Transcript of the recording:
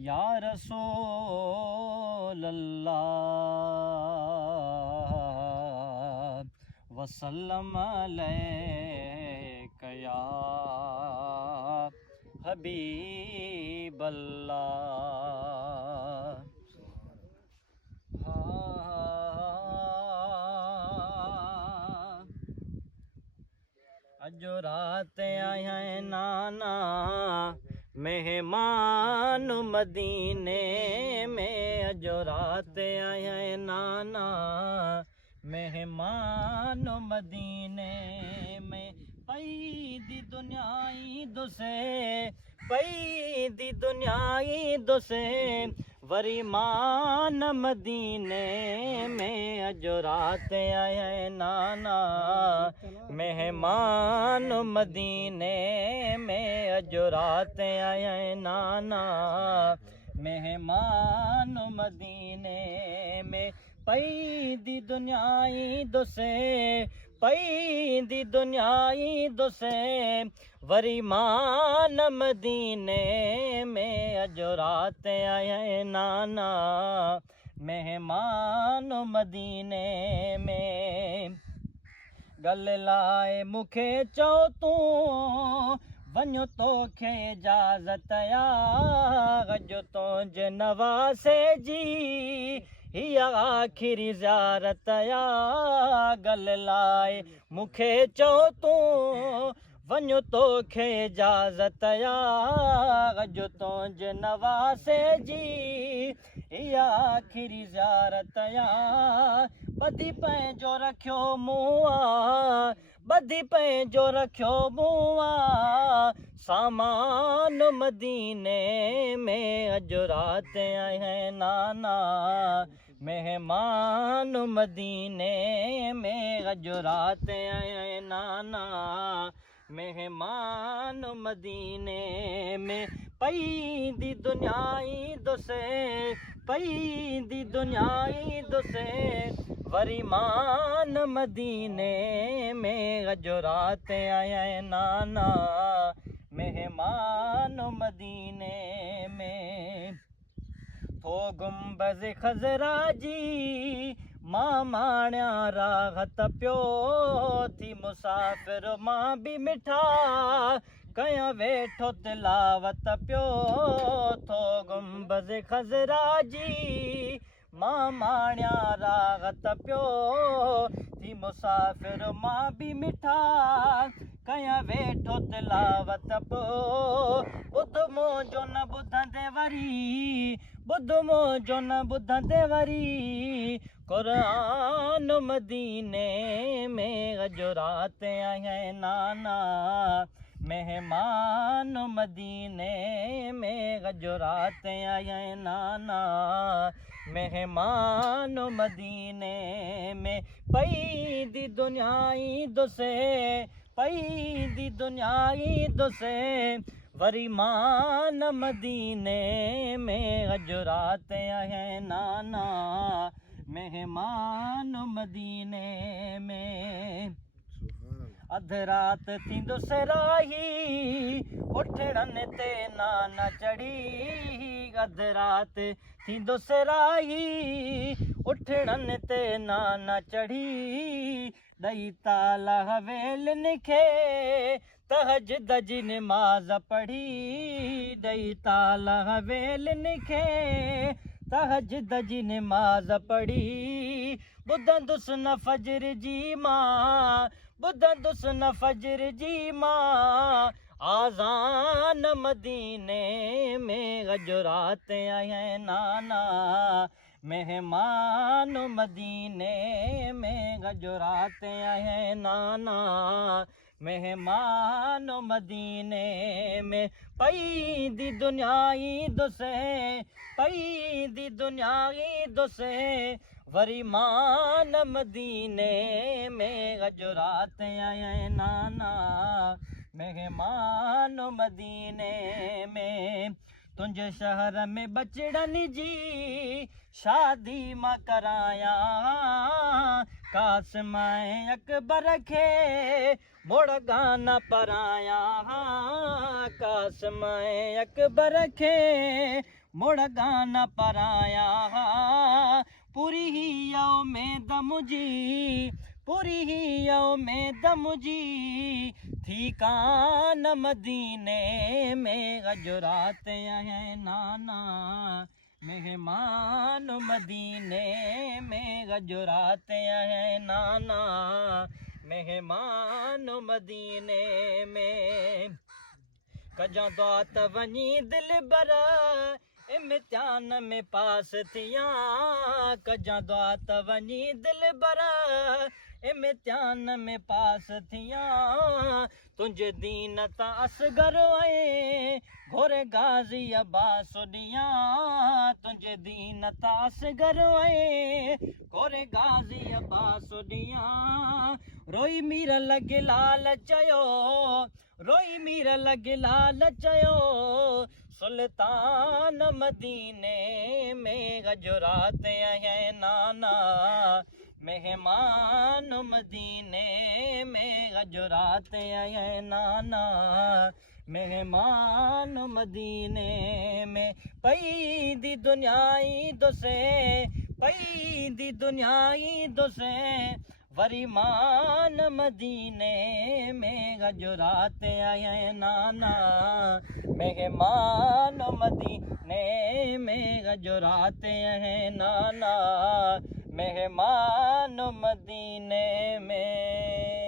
या रसूल अल्लाह वसल्लम अलैका या हबीब अल्लाह। अजो रात आया नाना मेहमान मदीने में, अजो रात आया नाना मेहमान मदीने में। पई दी दुनियाई दुसे, पई दी दुनियाई दुसे वरी मान मदीने में। अजो रात आया नाना मेहमान मदीने में, अजो रात आया नाना मेहमान मदीने में। पई दी दुनियाई दुसे, पई दी दुनियाई दुसे वरी मान मदीने में। अजो रात आया नाना मेहमान मदीने में। गल लाए मुखे चो तू वञो तोखे इजाज़त या, अजो तुंहिंजे नवासे जी हिया आखिरी ज़ियारत या। गल लाए मुखे चो तू वञो तोखे इजाज़त या, अजो तुंहिंजे नवासे जी हिया आखिरी ज़ियारत या। ॿधी पंहिंजो रखियो मुआ, ॿधी पंहिंजो रखियो मुआ सामान मदीने में। अजो रात आया नाना मेहमान मदीने में, अजो रात आया नाना मेहमान मदीने में। पई दी दुनियाई दुसे, पई दी दुनियाई दुसे वरी मान मदीने में। अजो रात आया नाना मेहमान मदीने में। थो गुंबज़ खज़रा जी मां माण्या राहत पियो थी, मुसाफ़िर मां बि मिठा कयां वेठो तिलावत पियो। थो गुंबज़ खज़रा जी मां माण्या राहत पियो थी, मुसाफ़िर मां बि मिठा कयां वेठो तिलावत पियो। ॿुध मुंहिंजो न ॿुधंदे वरी, ॿुध मुंहिंजो न ॿुधंदे वरी क़ुरान मदीने में। अजो रात आया नाना मेहमान मदीने में, अजो रात आया नाना मेहमान मदीने में। पई दी दुनियाई दुसे, पई दी दुनियाई दुसे वरी मान मदीने में। अजो रात आया नाना मेहमान मदीने में। अध रात थींदुसि राही उठड़नि ते नाना चढ़ी, अध रात थींदुसि राही उठड़नि ते नाना चढ़ी। ॾई ताला हवेलियुनि खे तहज्जुद जी निमाज़ पढ़ी, ॾई ताला हवेलियुनि खे तहज्जुद जी निमाज़ पढ़ी। ॿुधंदुसि न फजर जी मां, ॿुधंदुसि न फजर जी मां आज़ान मदीने में। अजो रात आया नाना मेहमान मदीने में, अजो रात आया नाना मेहमान मदीने में। पई दी दुनियाई दुसे, पई दी दुनियाई दुसे वरी मान मदीने में। अजो रात आया नाना मेहमान मदीने में। तुंहिंजे शहर में बचड़नि जी शादी मां कराया, कासिम अकबर खे मोड़ गाना पराया, कासिम अकबर खे मुड़ गाना पराया पूरी ही उम्मीद मुझी पूरी ही उम्मीद मुझी थी कान मदीने में गजरात है नाना मेहमान मदीने में गजरात है नाना मेहमान मदीने में कजा दात वनी दिल बर इम्तिहान में पास थिया कजा दात वनी दिल बर इम्तिहान में पास थिया तुझे दीन ता असगर आए घोरे गाजी अब्बास ॾिया तुझे दीन ता असगर आए घोरे गाजी अब्बास ॾिया रोई मीर लॻ लाल चयो रोई मीर लॻ लाल चयो सुल्तान मदीने में गजरात है नाना मेहमान मदीने में गजरात है नाना मेहमान मदीने में पई दी दुनियाई दोसे पई दी दुनियाई दोसे वरी मान मदीने में गजरात है नाना मेहमान मदीने में गजरात है नाना मेहमान मदीने में